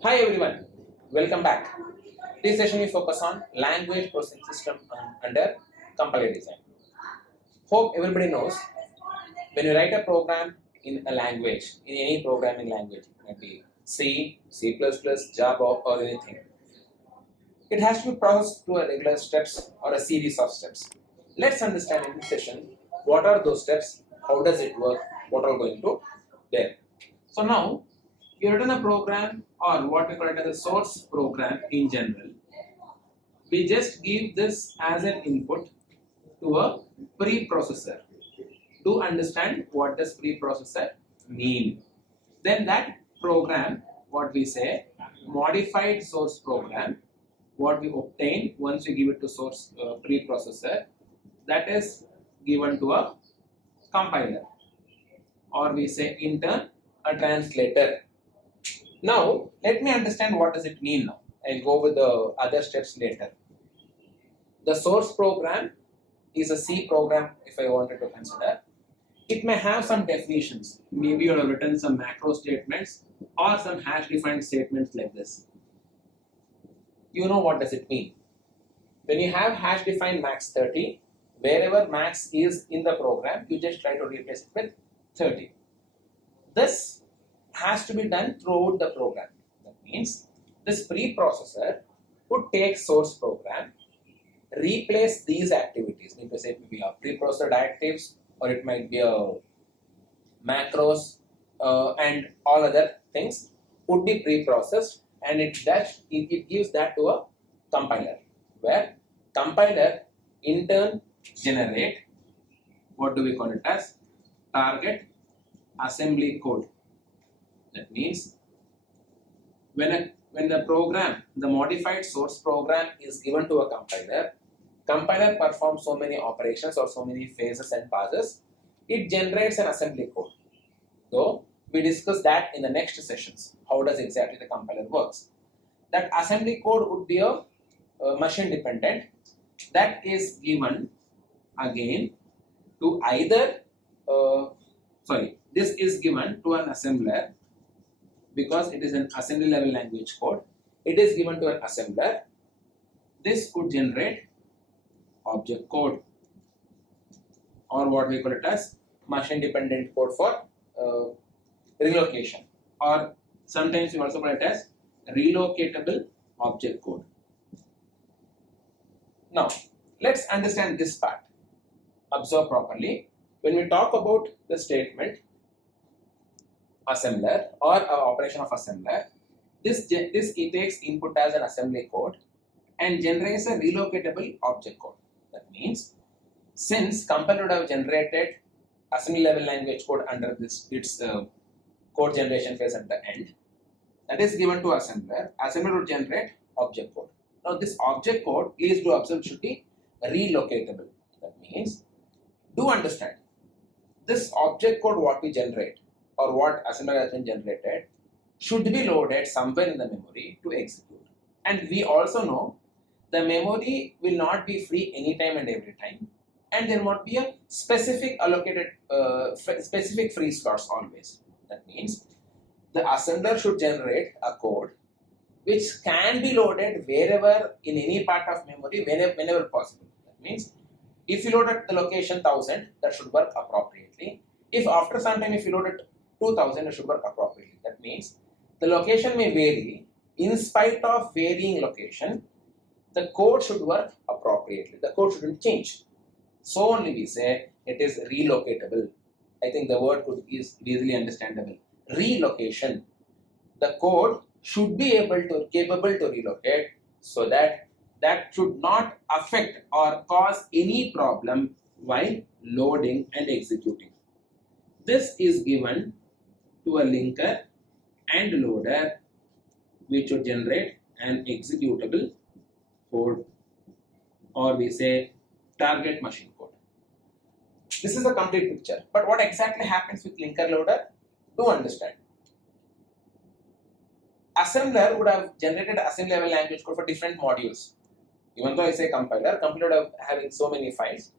Hi everyone, welcome back. This session we focus on language processing system under compiler design. Hope everybody knows when you write a program in a language, in any programming language, it might be C, C++, Java or anything, it has to be processed through a regular steps or a series of steps. Let's understand in this session what are those steps, how does it work, what are going to there. So now we have written a program or what we call it as a source program in general. We just give this as an input to a preprocessor to understand what does preprocessor mean. Then that program, what we say, modified source program, what we obtain once we give it to source preprocessor, that is given to a compiler, or we say in turn a translator. Now let me understand what does it mean now. I'll go with the other steps later. The source program is a C program if I wanted to consider. It may have some definitions. Maybe you have written some macro statements or some hash defined statements like this. You know what does it mean. When you have hash defined max 30, wherever max is in the program, you just try to replace it with 30. This has to be done throughout the program. That means this preprocessor would take source program, replace these activities. Maybe say maybe a preprocessor directives, or it might be a macros and all other things would be preprocessed, and it gives that to a compiler, where compiler in turn generate what do we call it as target assembly code. That means when the program, the modified source program is given to a compiler performs so many operations or so many phases and passes, it generates an assembly code. So we discuss that in the next sessions. How does exactly the compiler works? That assembly code would be a machine dependent that is given again to either this is given to an assembler because it is an assembly level language code. It is given to an assembler. This could generate object code, or what we call it as machine dependent code for relocation, or sometimes we also call it as relocatable object code. Now let's understand this part. Observe properly. When we talk about the statement assembler or operation of assembler, this it takes input as an assembly code and generates a relocatable object code. That means since compiler would have generated assembly level language code under this its code generation phase at the end, that is given to assembler. Assembler would generate object code. Now this object code, please do observe, should be relocatable. That means do understand this object code what we generate or what assembler has been generated should be loaded somewhere in the memory to execute. And we also know the memory will not be free anytime and every time, and there must be a specific allocated specific free slots always. That means the assembler should generate a code which can be loaded wherever in any part of memory whenever possible. That means if you load at the location 1000, that should work appropriately. If after some time if you load at 2000, it should work appropriately. That means the location may vary. In spite of varying location, the code should work appropriately. The code shouldn't change. So only we say it is relocatable. I think the word is easily understandable. Relocation. The code should be capable to relocate, so that should not affect or cause any problem while loading and executing. This is given to a linker and loader, which would generate an executable code, or we say target machine code. This is a complete picture. But what exactly happens with linker loader? Do understand. Assembler would have generated assembly level language code for different modules. Even though I say compiler would have having so many files.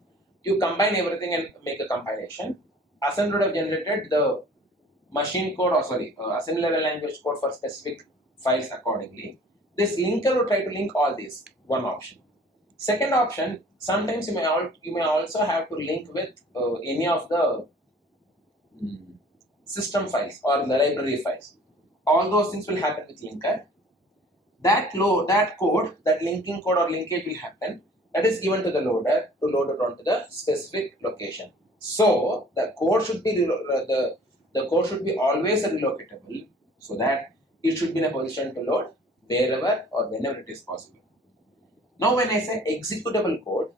You combine everything and make a compilation. Assembler would have generated the machine code, or assembly level language code for specific files accordingly. This linker will try to link all these, one option. Second option, sometimes you may also have to link with any of the system files or the library files. All those things will happen with linker. That code, that linking code or linkage will happen. That is given to the loader to load it onto the specific location. So the code should be the code should be always relocatable, so that it should be in a position to load wherever or whenever it is possible. Now, when I say executable code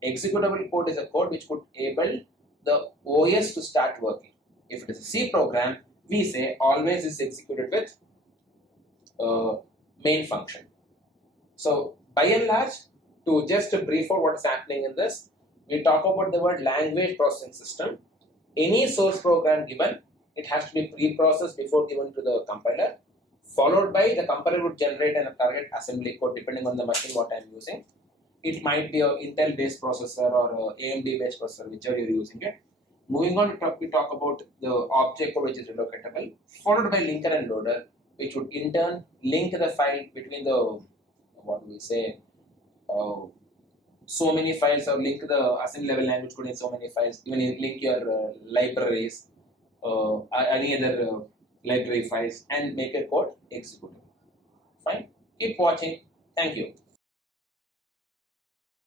is a code which could enable the OS to start working. If it is a C program, we say always is executed with main function. So, by and large, to just brief out what is happening in this, we talk about the word language processing system. Any source program given, it has to be pre-processed before given to the compiler, followed by the compiler would generate a correct assembly code depending on the machine what I am using. It might be an Intel based processor or AMD based processor, whichever you are using it. Moving on, we talk about the object code which is relocatable, followed by linker and loader, which would in turn link the file between the, what do we say, so many files, or link the assembly level language code in so many files. Even you link your libraries, any other library files, and make a code executable. Fine. Keep watching. Thank you.